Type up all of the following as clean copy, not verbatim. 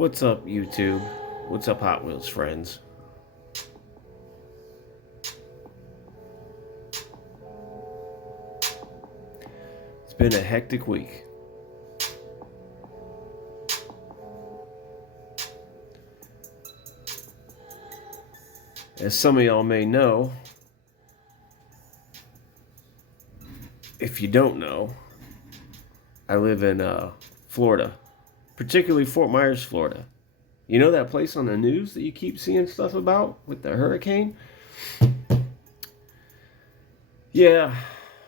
What's up, YouTube? What's up, Hot Wheels friends? It's been a hectic week. As some of y'all may know, if you don't know, I live in Florida, particularly Fort Myers, Florida. You know that place on the news that you keep seeing stuff about with the hurricane? Yeah,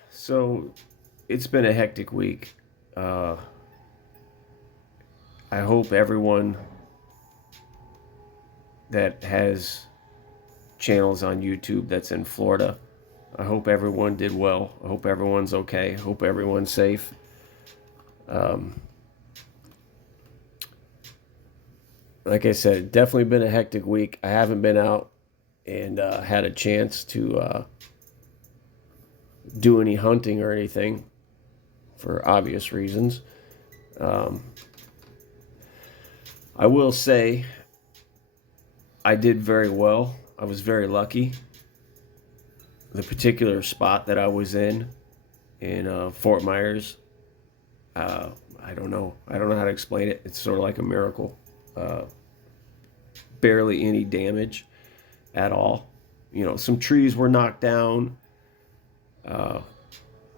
so it's been a hectic week. Uh, I hope everyone that has channels on YouTube that's in Florida, I hope everyone did well. I hope everyone's okay. I hope everyone's safe. Um, like I said, definitely been a hectic week. I haven't been out and had a chance to do any hunting or anything for obvious reasons. Um, I will say I did very well. I was very lucky. The particular spot that I was in Fort Myers, I don't know. I don't know how to explain it. It's sort of like a miracle. Uh, Barely any damage at all. You know, some trees were knocked down. Uh,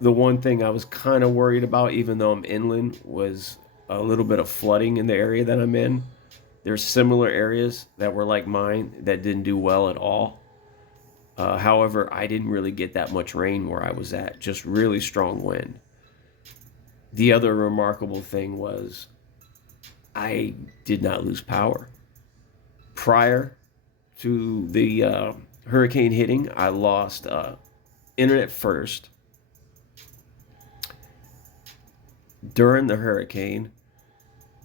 the one thing I was kind of worried about, even though I'm inland, was a little bit of flooding in the area that I'm in. There's similar areas that were like mine that didn't do well at all. However, I didn't really get that much rain where I was at, just really strong wind. The other remarkable thing was I did not lose power. Prior to the hurricane hitting, I lost internet first. During the hurricane,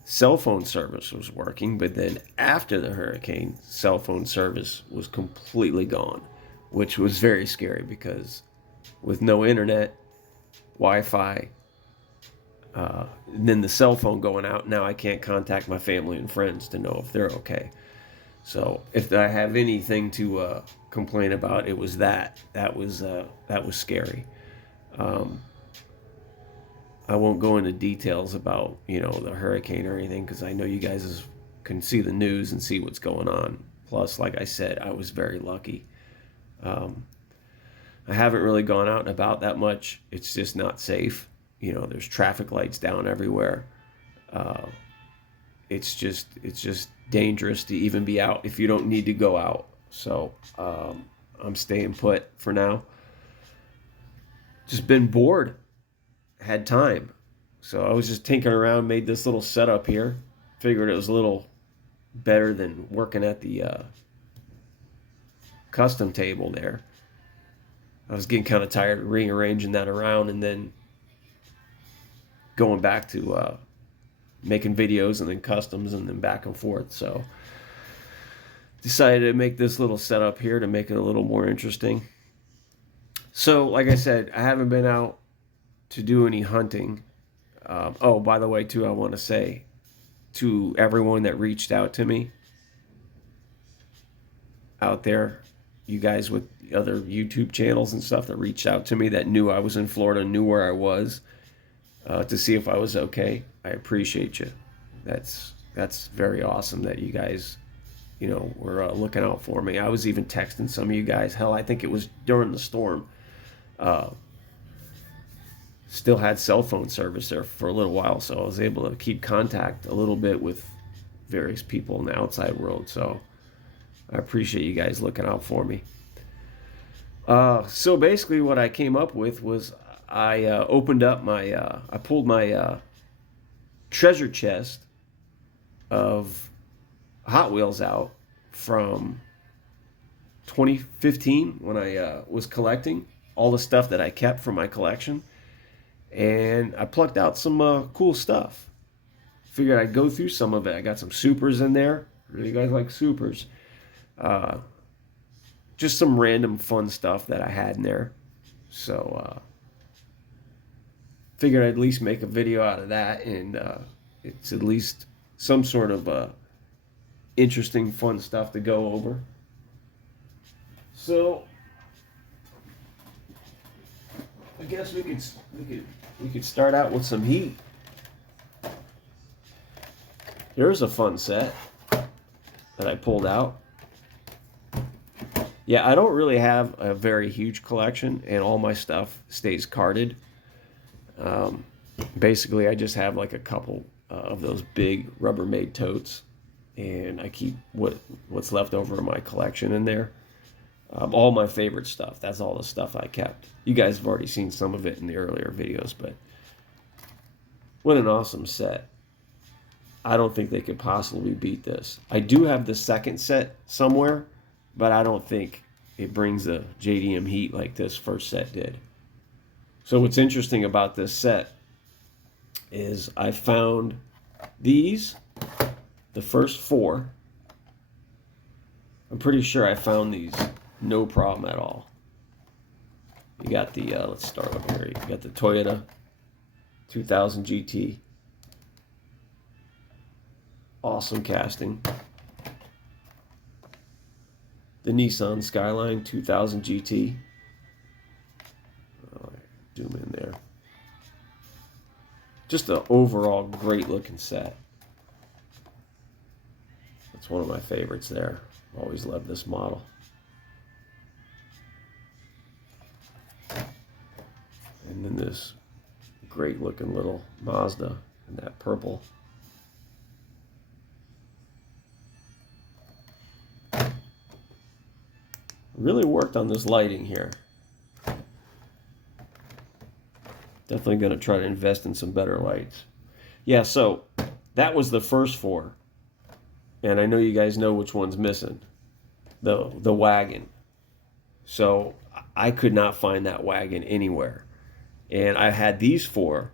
cell phone service was working, but then after the hurricane, cell phone service was completely gone, which was very scary because with no internet, Wi-Fi, and then the cell phone going out, now I can't contact my family and friends to know if they're okay. So if I have anything to complain about, it was that was scary. Um, I won't go into details about the hurricane or anything because I know you guys can see the news and see what's going on. Plus, like I said, I was very lucky. Um, I haven't really gone out and about that much. It's just not safe. There's traffic lights down everywhere. Uh, it's just dangerous to even be out if you don't need to go out. So I'm staying put for now. Just been bored. Had time. So I was just tinkering around, made this little setup here. Figured it was a little better than working at the custom table there. I was getting kind of tired of rearranging that around and then going back to making videos and then customs and then back and forth. So decided to make this little setup here to make it a little more interesting. So like I said, I haven't been out to do any hunting. Oh, by the way, too, I want to say to everyone that reached out to me out there, you guys with other YouTube channels and stuff that reached out to me that knew I was in Florida, knew where I was, to see if I was okay. I appreciate you. That's very awesome that you guys, were looking out for me. I was even texting some of you guys. Hell, I think it was during the storm. Still had cell phone service there for a little while, so I was able to keep contact a little bit with various people in the outside world. So I appreciate you guys looking out for me. So basically what I came up with was I opened up I pulled my treasure chest of Hot Wheels out from 2015 when I was collecting all the stuff that I kept from my collection. And I plucked out some cool stuff. Figured I'd go through some of it. I got some supers in there. You guys like supers? Just some random fun stuff that I had in there. So figured I'd at least make a video out of that, and it's at least some sort of interesting, fun stuff to go over. So I guess we could start out with some heat. Here's a fun set that I pulled out. Yeah, I don't really have a very huge collection, and all my stuff stays carded. Um, Basically, I just have like a couple of those big Rubbermaid totes, and I keep what's left over in my collection in there. All my favorite stuff. That's all the stuff I kept. You guys have already seen some of it in the earlier videos, but what an awesome set. I don't think they could possibly beat this. I do have the second set somewhere, but I don't think it brings the JDM heat like this first set did. So what's interesting about this set is I found these, the first four. I'm pretty sure I found these no problem at all. You got the, let's start over here. You got the Toyota 2000 GT. Awesome casting. The Nissan Skyline 2000 GT. Oh, zoom in there. Just an overall great looking set. That's one of my favorites there. Always loved this model. And then this great looking little Mazda in that purple. Really worked on this lighting here. Definitely going to try to invest in some better lights. Yeah, so that was the first four. And I know you guys know which one's missing. The wagon. So I could not find that wagon anywhere. And I had these four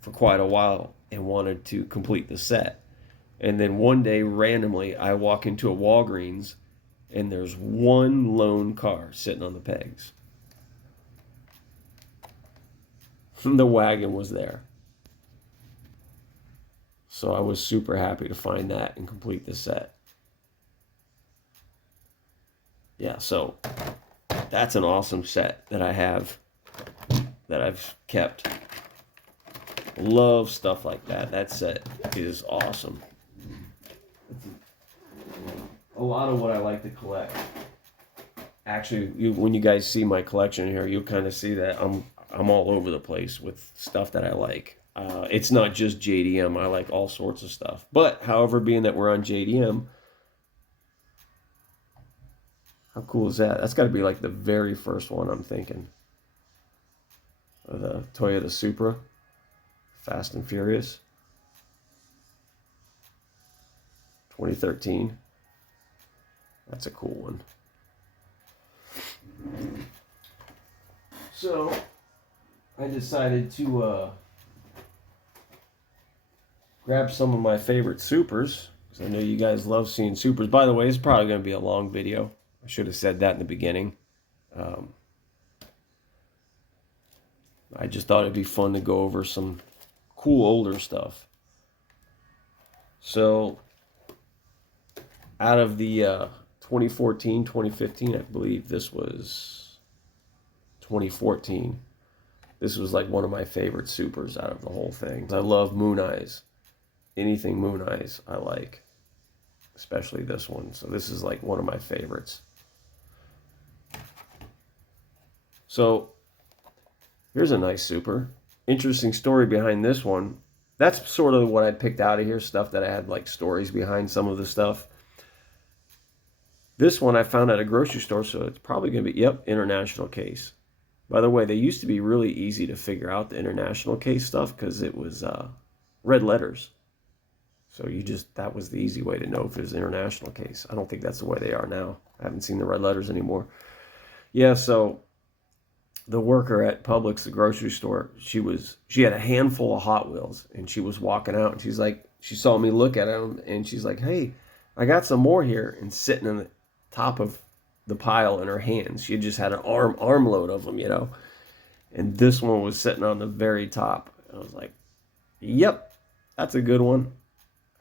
for quite a while and wanted to complete the set. And then one day, randomly, I walk into a Walgreens and there's one lone car sitting on the pegs. The wagon was there. So I was super happy to find that and complete the set. Yeah, so that's an awesome set that I have, that I've kept. Love stuff like that. That set is awesome. A lot of what I like to collect. Actually, when you guys see my collection here, you'll kind of see that I'm all over the place with stuff that I like. It's not just JDM. I like all sorts of stuff. But, however, being that we're on JDM, how cool is that? That's got to be like the very first one I'm thinking. The Toyota Supra, Fast and Furious, 2013. That's a cool one. So I decided to grab some of my favorite Supers, because I know you guys love seeing Supers. By the way, it's probably going to be a long video. I should have said that in the beginning. I just thought it'd be fun to go over some cool older stuff. So out of the 2014, 2015, I believe this was 2014. This was like one of my favorite Supers out of the whole thing. I love Moon Eyes. Anything Moon Eyes I like, especially this one. So this is like one of my favorites. So here's a nice Super. Interesting story behind this one. That's sort of what I picked out of here, stuff that I had like stories behind some of the stuff. This one I found at a grocery store, so it's probably going to be, yep, international case. By the way, they used to be really easy to figure out the international case stuff because it was red letters. So that was the easy way to know if it was an international case. I don't think that's the way they are now. I haven't seen the red letters anymore. Yeah, so the worker at Publix, the grocery store, she had a handful of Hot Wheels, and she was walking out, and she's like, she saw me look at them, and she's like, hey, I got some more here, and sitting in the top of the pile in her hands. She just had an armload of them, you know. And this one was sitting on the very top. I was like, yep, that's a good one.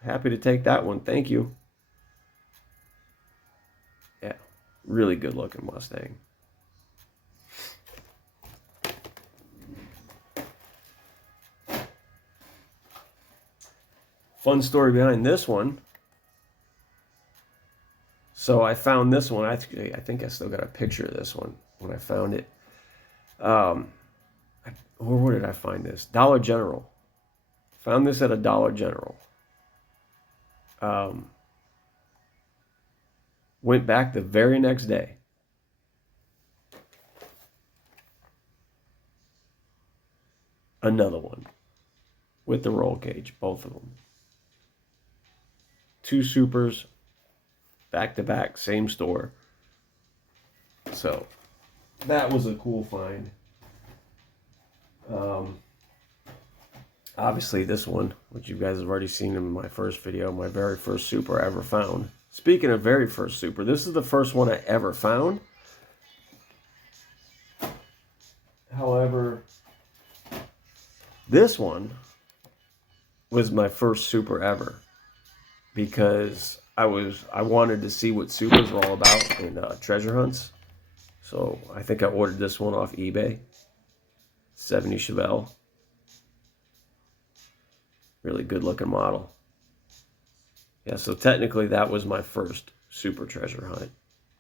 Happy to take that one. Thank you. Really good looking Mustang. Fun story behind this one. So I found this one. I think I still got a picture of this one when I found it. Where did I find this? Dollar General. Found this at a Dollar General. Went back the very next day. Another one with the roll cage, both of them. Two Supers, back to back, same store. So that was a cool find. Obviously this one, which you guys have already seen in my first video, my very first Super I ever found. Speaking of very first Super, this is the first one I ever found. However, this one was my first Super ever because I wanted to see what Supers were all about in treasure hunts. So I think I ordered this one off eBay. 70 Chevelle. Really good looking model. Yeah, so technically that was my first Super treasure hunt.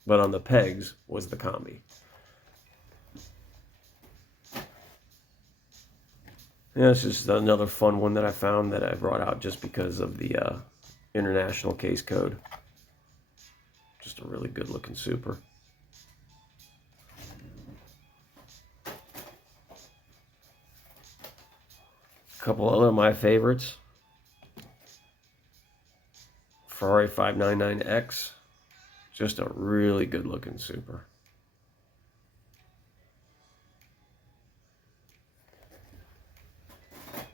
But on the pegs was the Combi. Yeah, it's just another fun one that I found that I brought out just because of the international case code. Just a really good looking Super. A couple other of my favorites. Ferrari 599X. Just a really good looking Super.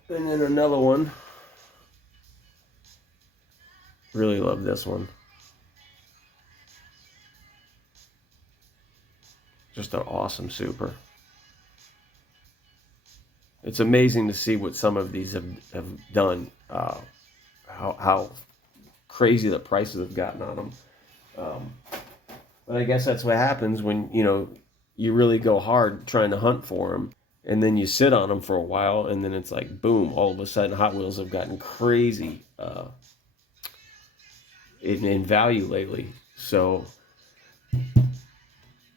And then another one. Really love this one. Just an awesome Super. It's amazing to see what some of these have done. How crazy the prices have gotten on them. But I guess that's what happens when, you really go hard trying to hunt for them. And then you sit on them for a while, and then it's like, boom, all of a sudden Hot Wheels have gotten crazy in value lately. So,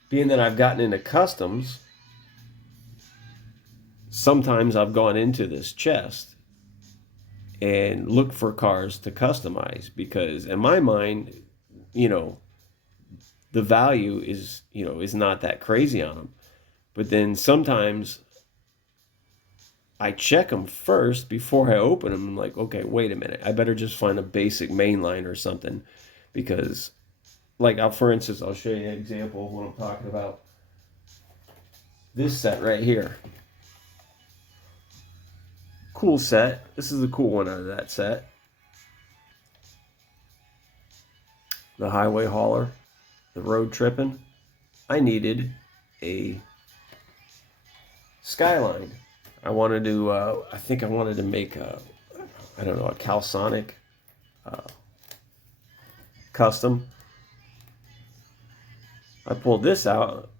being that I've gotten into customs, sometimes I've gone into this chest and looked for cars to customize because in my mind, the value is not that crazy on them. But then sometimes I check them first before I open them. I'm like, okay, wait a minute. I better just find a basic mainline or something because, for instance, I'll show you an example of what I'm talking about. This set right here. Cool set. This is a cool one out of that set. The highway hauler, the road tripping. I needed a Skyline. I wanted to, I think I wanted to make a Calsonic custom. I pulled this out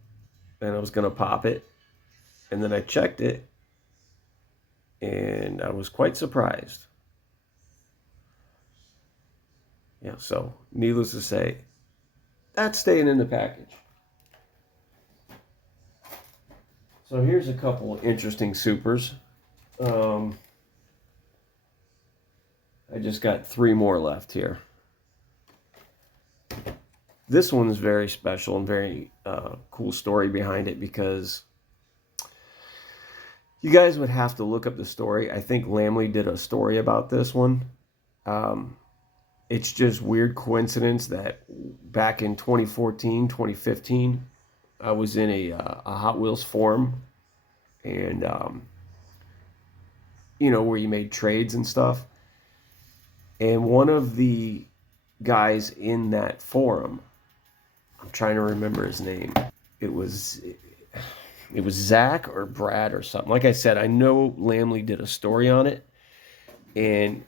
and I was going to pop it. And then I checked it and I was quite surprised. Yeah, so needless to say, that's staying in the package. So here's a couple of interesting Supers. I just got 3 more left here. This one's very special and very cool story behind it because you guys would have to look up the story. I think Lamley did a story about this one. It's just weird coincidence that back in 2014, 2015, I was in a Hot Wheels forum, and where you made trades and stuff. And one of the guys in that forum, I'm trying to remember his name. It was Zach or Brad or something. Like I said, I know Lamley did a story on it, and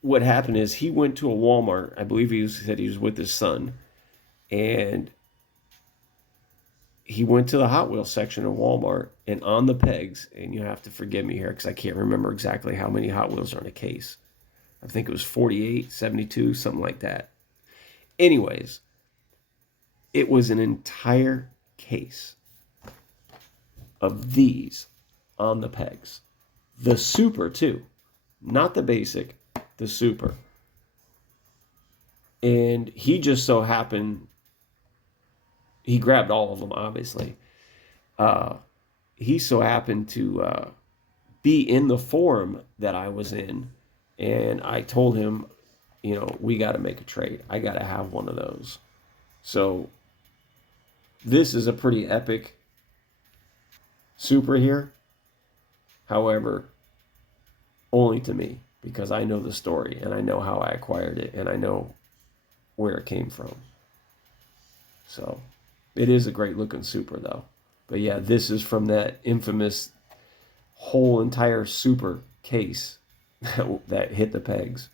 what happened is he went to a Walmart. I believe he said he was with his son, and he went to the Hot Wheels section of Walmart, and on the pegs, and you have to forgive me here because I can't remember exactly how many Hot Wheels are in a case. I think it was 48, 72, something like that. Anyways, it was an entire case of these on the pegs. The Super, too. Not the basic, the Super. And he just so happened, he grabbed all of them, obviously. He so happened to be in the forum that I was in, and I told him, you know, we got to make a trade. I got to have one of those. So this is a pretty epic Super here. However, only to me, because I know the story and I know how I acquired it and I know where it came from. So it is a great looking Super though. But yeah, this is from that infamous whole entire Super case that hit the pegs.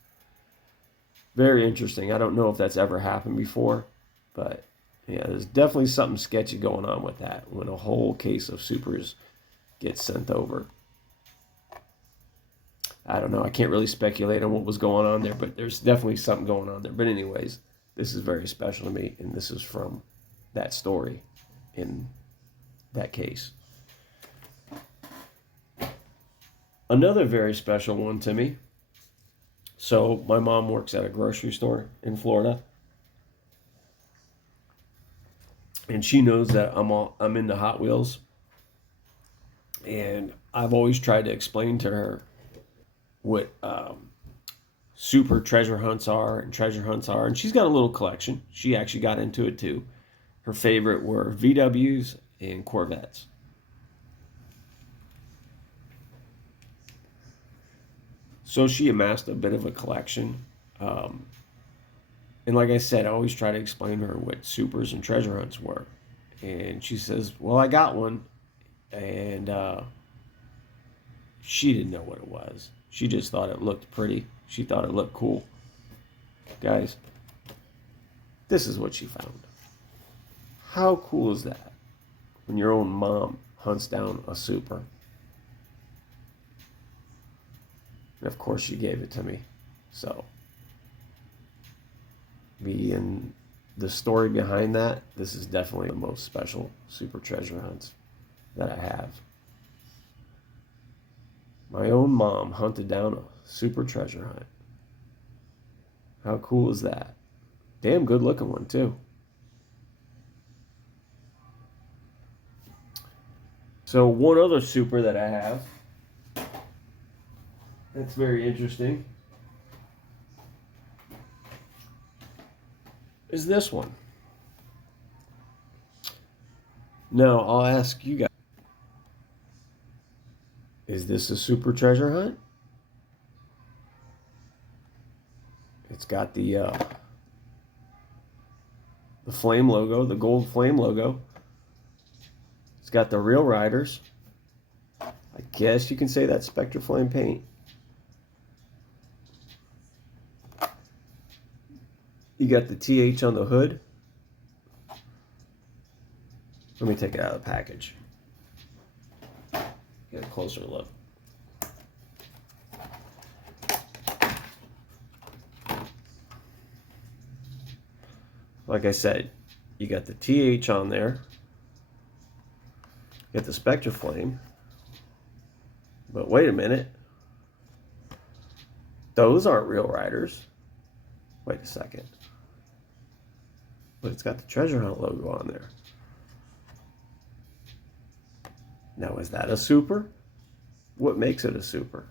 Very interesting. I don't know if that's ever happened before, but yeah, there's definitely something sketchy going on with that when a whole case of Supers gets sent over. I don't know. I can't really speculate on what was going on there, but there's definitely something going on there. But anyways, this is very special to me, and this is from that story in that case. Another very special one to me. So my mom works at a grocery store in Florida, and she knows that I'm into Hot Wheels, and I've always tried to explain to her what Super treasure hunts are and treasure hunts are, and she's got a little collection. She actually got into it too. Her favorite were VWs and Corvettes. So she amassed a bit of a collection. And like I said, I always try to explain to her what Supers and treasure hunts were. And she says, well, I got one. And she didn't know what it was. She just thought it looked pretty. She thought it looked cool. Guys, this is what she found. How cool is that when your own mom hunts down a Super? And of course, she gave it to me. So, me and the story behind that, this is definitely the most special Super treasure hunts that I have. My own mom hunted down a Super treasure hunt. How cool is that? Damn good looking one, too. So, one other Super that I have that's very interesting is this one. Now, I'll ask you guys, is this a Super treasure hunt? It's got the flame logo, the gold flame logo. It's got the real riders. I guess you can say that's Spectre Flame paint. You got the TH on the hood. Let me take it out of the package. Get a closer look. Like I said, you got the TH on there. You got the Spectre Flame. But wait a minute. Those aren't real riders. Wait a second. But it's got the Treasure Hunt logo on there. Now, is that a Super? What makes it a Super?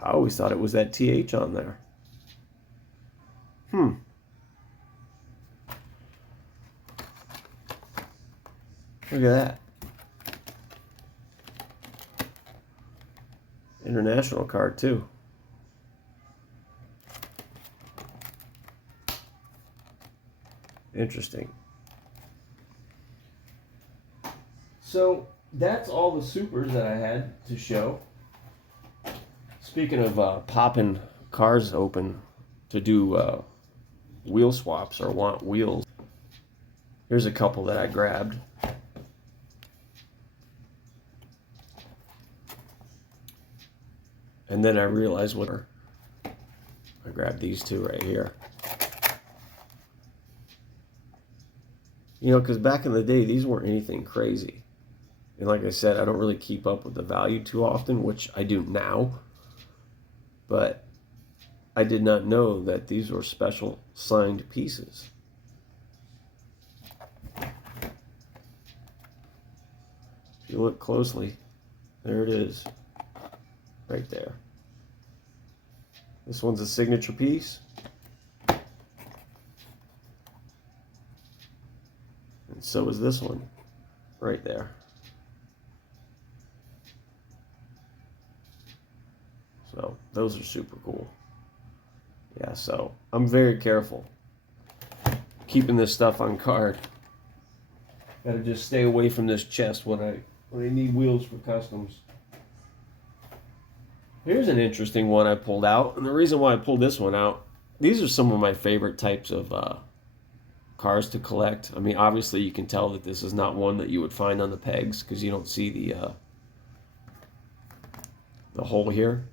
I always thought it was that TH on there. Look at that. International card, too. Interesting. So, that's all the Supers that I had to show. Speaking of popping cars open to do wheel swaps or want wheels, Here's a couple that I grabbed. And then I realized what I grabbed these two right here. You know, because back in the day, these weren't anything crazy. And like I said, I don't really keep up with the value too often, which I do now. But I did not know that these were special signed pieces. If you look closely, there it is, right there. This one's a signature piece. And so is this one, right there. So those are super cool. Yeah, so I'm very careful keeping this stuff on card. Gotta just stay away from this chest when I need wheels for customs. Here's an interesting one I pulled out, and the reason why I pulled this one out, these are some of my favorite types of cars to collect. I mean, obviously you can tell that this is not one that you would find on the pegs because you don't see the hole here.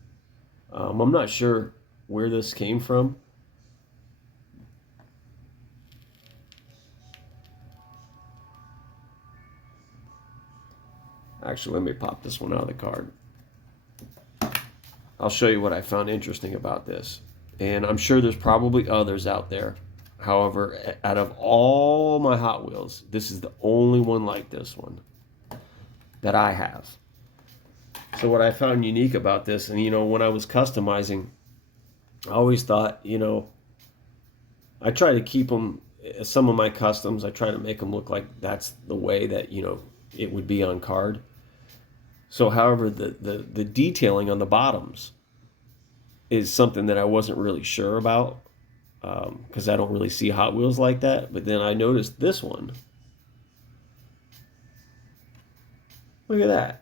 I'm not sure where this came from. Actually, let me pop this one out of the card. I'll show you what I found interesting about this. And I'm sure there's probably others out there. However, out of all my Hot Wheels, this is the only one like this one that I have. So what I found unique about this, and you know, when I was customizing, I always thought, you know, I try to keep them, some of my customs, I try to make them look like that's the way that, you know, it would be on card. So however, the detailing on the bottoms is something that I wasn't really sure about because I don't really see Hot Wheels like that. But then I noticed this one. Look at that.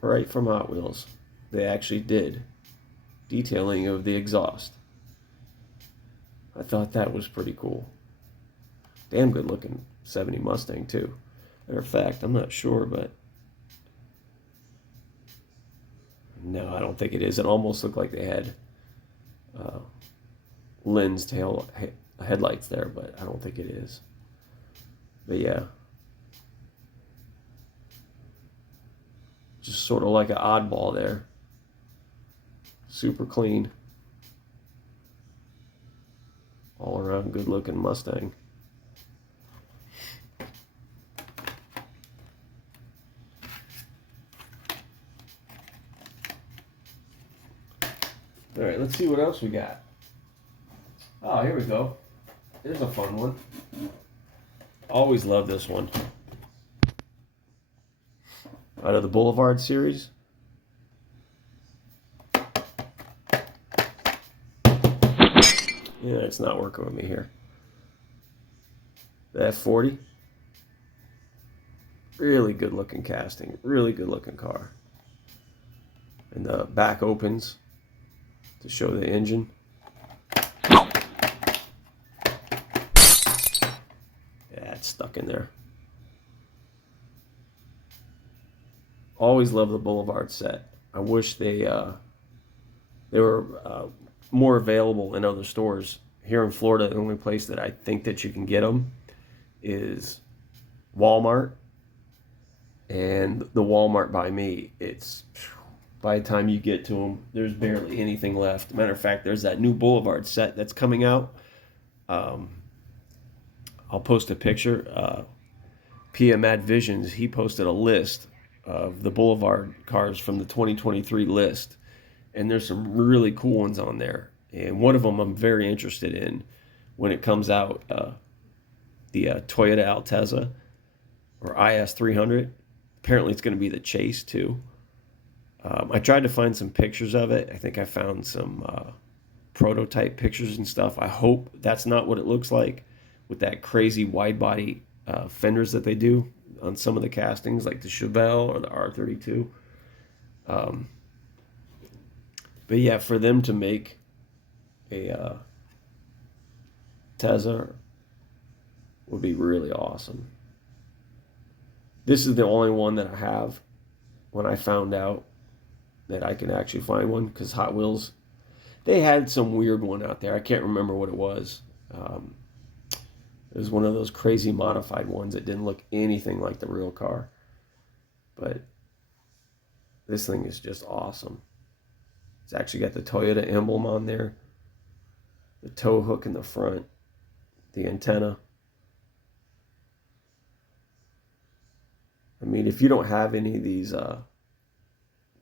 Right from Hot Wheels. They actually did detailing of the exhaust. I thought that was pretty cool. Damn good looking 70 Mustang too. Matter of fact, I'm not sure, but no, I don't think it is. It almost looked like they had lens tail headlights there, but I don't think it is. But yeah, just sort of like an oddball there. Super clean. All around good looking Mustang. All right, let's see what else we got. Oh, here we go. There's a fun one. Always love this one. Out of the Boulevard series. Yeah, it's not working with me here. The F40. Really good looking casting. Really good looking car. And the back opens to show the engine. Yeah, it's stuck in there. Always love the Boulevard set. I wish they were more available in other stores. Here in Florida, the only place that I think that you can get them is Walmart. And the Walmart by me, it's, by the time you get to them, there's barely anything left. Matter of fact, there's that new Boulevard set that's coming out. I'll post a picture. PM Ad Visions, he posted a list of the Boulevard cars from the 2023 list. And there's some really cool ones on there. And one of them I'm very interested in when it comes out, the Toyota Altezza or IS300. Apparently it's going to be the Chase too. I tried to find some pictures of it. I think I found some prototype pictures and stuff. I hope that's not what it looks like with that crazy wide body fenders that they do on some of the castings, like the Chevelle or the R32. But yeah, for them to make a Tezza would be really awesome. This is the only one that I have when I found out that I can actually find one, because Hot Wheels, they had some weird one out there. I can't remember what it was. It was one of those crazy modified ones that didn't look anything like the real car. But this thing is just awesome. It's actually got the Toyota emblem on there, the tow hook in the front, the antenna. I mean, if you don't have any of these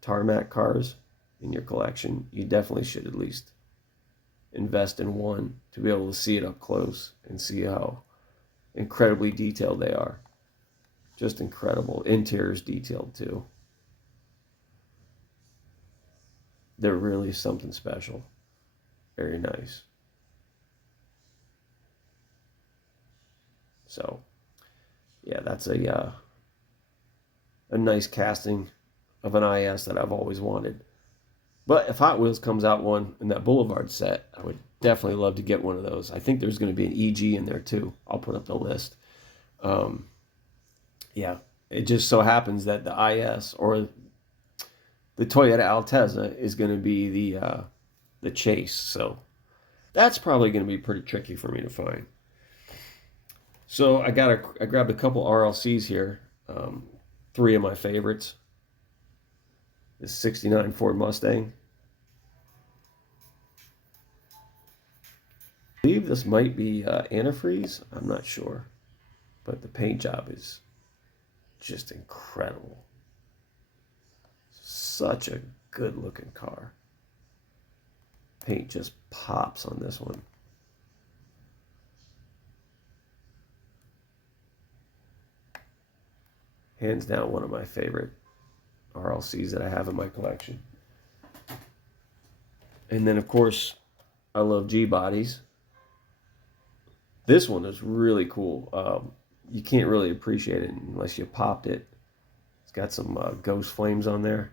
tarmac cars in your collection, you definitely should at least invest in one to be able to see it up close and see how incredibly detailed they are. Just incredible. Interior's detailed too. They're really something special. Very nice. So, yeah, that's a nice casting of an IS that I've always wanted. But if Hot Wheels comes out one in that Boulevard set, I would definitely love to get one of those. I think there's going to be an EG in there too. I'll put up the list. Yeah, it just so happens that the IS or the Toyota Altezza is going to be the Chase. So that's probably going to be pretty tricky for me to find. So I grabbed a couple RLCs here. 3 of my favorites. This '69 Ford Mustang. I believe this might be antifreeze. I'm not sure, but the paint job is just incredible. Such a good looking car. Paint just pops on this one. Hands down one of my favorite RLCs that I have in my collection. And then of course, I love G bodies. This one is really cool. You can't really appreciate it unless you popped it. It's got some ghost flames on there.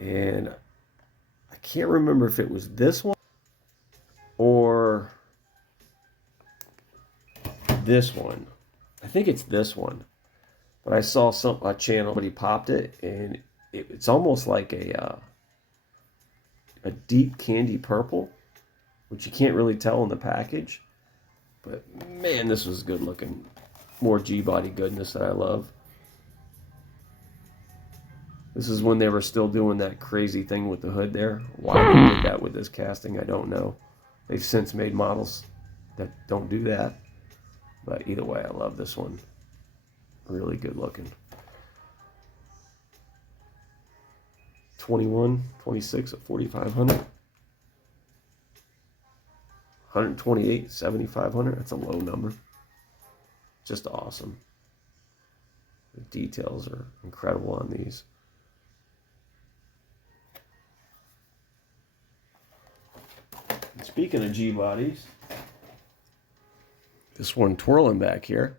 And I can't remember if it was this one or this one. I think it's this one. But I saw a channel, but he popped it, and it's almost like a deep candy purple, which you can't really tell in the package. But man, this was good looking. More G-body goodness that I love. This is when they were still doing that crazy thing with the hood there. Why they did that with this casting, I don't know. They've since made models that don't do that. But either way, I love this one. Really good looking. 21, 26 at 4,500. 128, 7,500. That's a low number. Just awesome. The details are incredible on these. And speaking of G bodies, this one twirling back here.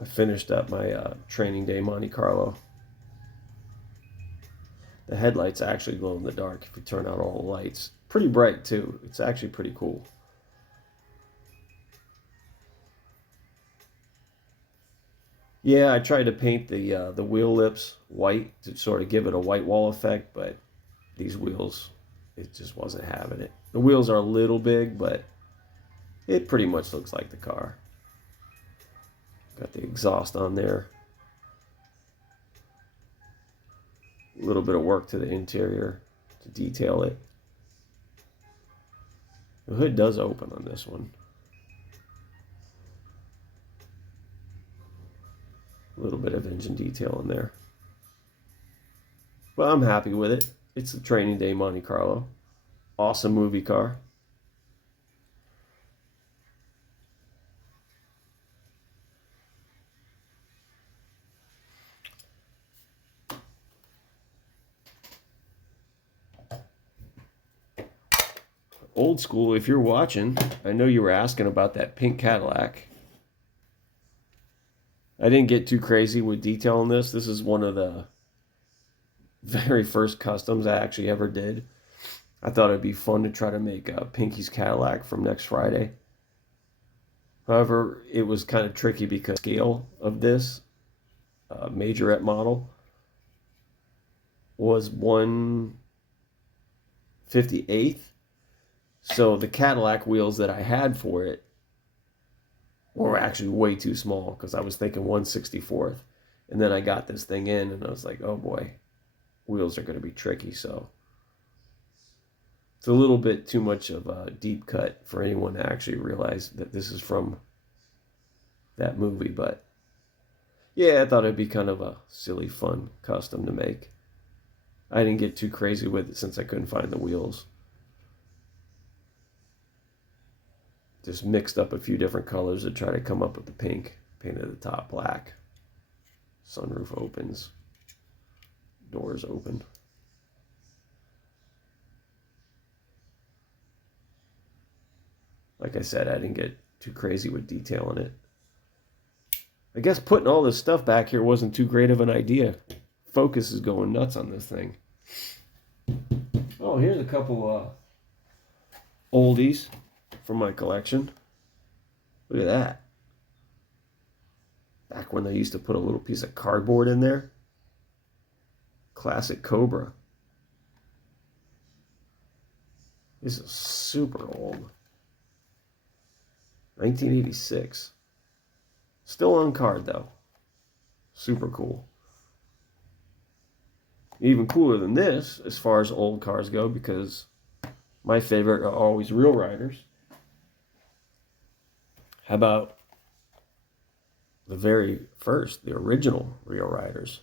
I finished up my training day Monte Carlo. The headlights actually glow in the dark if you turn out all the lights. Pretty bright too. It's actually pretty cool. Yeah, I tried to paint the wheel lips white to sort of give it a white wall effect, but these wheels, it just wasn't having it. The wheels are a little big, but it pretty much looks like the car. Got the exhaust on there. A little bit of work to the interior to detail it. The hood does open on this one. A little bit of engine detail in there. But I'm happy with it. It's the training day Monte Carlo. Awesome movie car. Old school, if you're watching, I know you were asking about that pink Cadillac. I didn't get too crazy with detail on this. This is one of the very first customs I actually ever did. I thought it'd be fun to try to make Pinky's Cadillac from next Friday. However, it was kind of tricky because the scale of this majorette model was 1/58th. So the Cadillac wheels that I had for it were actually way too small because I was thinking 1/64th. And then I got this thing in and I was like, oh boy, wheels are going to be tricky. So it's a little bit too much of a deep cut for anyone to actually realize that this is from that movie. But yeah, I thought it'd be kind of a silly, fun custom to make. I didn't get too crazy with it since I couldn't find the wheels. Just mixed up a few different colors to try to come up with the pink. Painted the top black. Sunroof opens. Doors open. Like I said, I didn't get too crazy with detail in it. I guess putting all this stuff back here wasn't too great of an idea. Focus is going nuts on this thing. Oh, here's a couple oldies from my collection. Look at that. Back when they used to put a little piece of cardboard in there. Classic Cobra. This is super old. 1986. Still on card though. Super cool. Even cooler than this as far as old cars go, because my favorite are always Real Riders. How about the very first, the original Real Riders?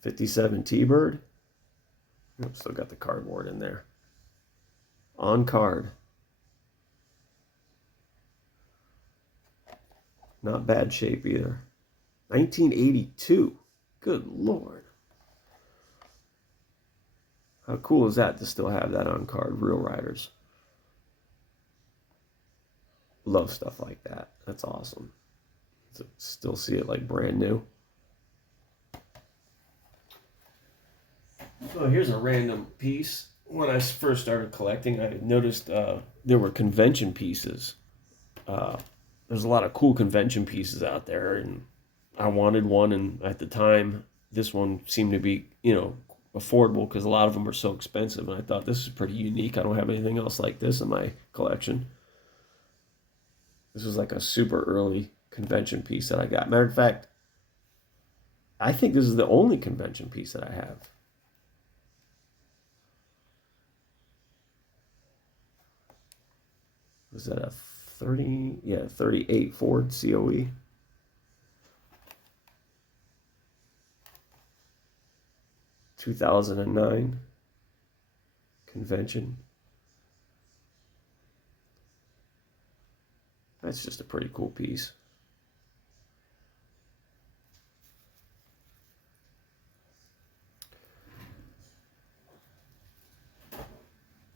'57 T-Bird. Still got the cardboard in there. On card. Not bad shape either. 1982. Good Lord. How cool is that to still have that on card? Real Riders. Love stuff like that. That's awesome. To still see it like brand new. So here's a random piece. When I first started collecting, I noticed there were convention pieces. There's a lot of cool convention pieces out there, and I wanted one, and at the time, this one seemed to be, affordable because a lot of them are so expensive, and I thought this is pretty unique. I don't have anything else like this in my collection. This was like a super early convention piece that I got. Matter of fact, I think this is the only convention piece that I have. Was that a 38 Ford COE? (2009) convention. That's just a pretty cool piece.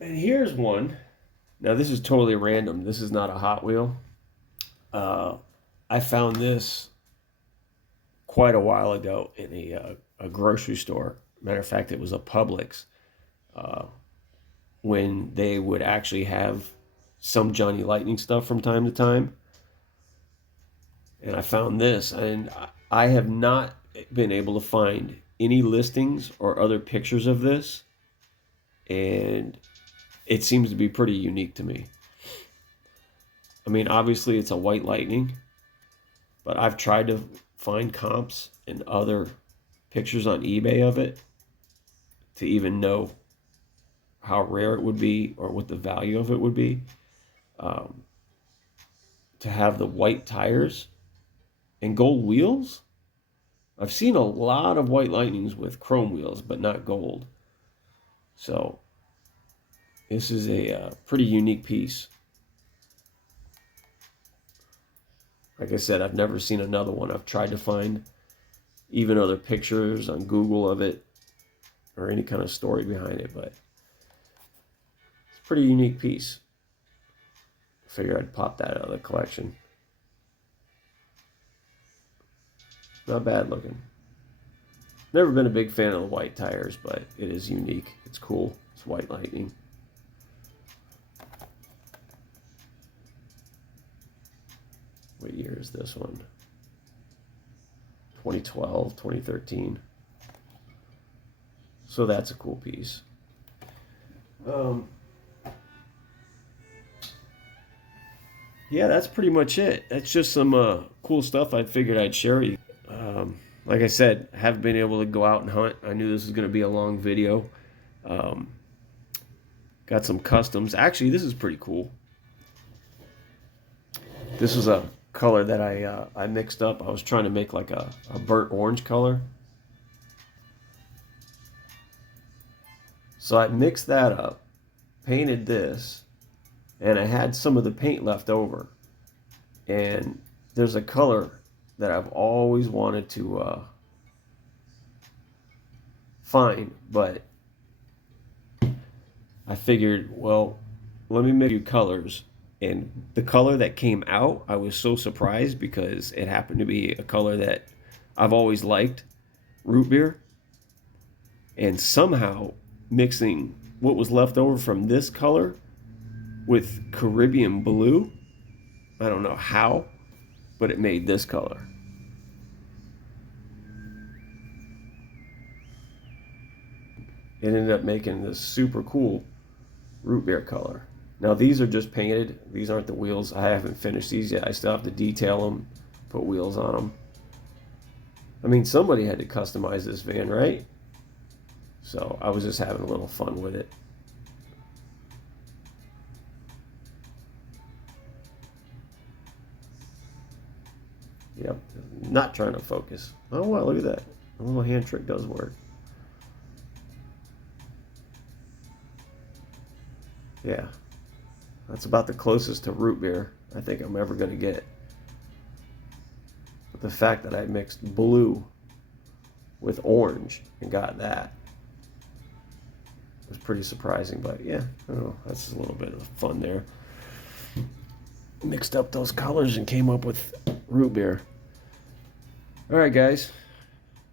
And here's one. Now this is totally random. This is not a Hot Wheel. I found this quite a while ago in a grocery store. Matter of fact, it was a Publix. When they would actually have some Johnny Lightning stuff from time to time. And I found this, and I have not been able to find any listings or other pictures of this. And it seems to be pretty unique to me. I mean, obviously it's a White Lightning, but I've tried to find comps and other pictures on eBay of it to even know how rare it would be or what the value of it would be. To have the white tires and gold wheels. I've seen a lot of White Lightnings with chrome wheels, but not gold. So this is a pretty unique piece. Like I said, I've never seen another one. I've tried to find even other pictures on Google of it or any kind of story behind it, but it's a pretty unique piece. Figure I'd pop that out of the collection. Not bad looking. Never been a big fan of the white tires, but it is unique. It's cool. It's white lightning. What year is this one? 2012, 2013. So that's a cool piece. Yeah, that's pretty much it. That's just some cool stuff I figured I'd share with you. Like I said, I haven't been able to go out and hunt. I knew this was going to be a long video. Got some customs. Actually, this is pretty cool. This was a color that I mixed up. I was trying to make like a burnt orange color. So I mixed that up, painted this, and I had some of the paint left over. And there's a color that I've always wanted to find, but I figured, well, let me make a few colors. And the color that came out, I was so surprised because it happened to be a color that I've always liked, root beer. And somehow mixing what was left over from this color with Caribbean blue, I don't know how, but it made this color. It ended up making this super cool root beer color. Now these are just painted. These aren't the wheels. I haven't finished these yet. I still have to detail them, put wheels on them. I mean, somebody had to customize this van, right? So I was just having a little fun with it. Yep, not trying to focus. Oh wow, look at that. A little hand trick does work. Yeah, that's about the closest to root beer I think I'm ever going to get. But the fact that I mixed blue with orange and got that was pretty surprising. But yeah, I don't know, that's a little bit of fun there. Mixed up those colors and came up with root beer. All right, guys.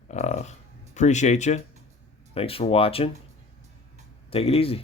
Appreciate you. Thanks for watching. Take it easy.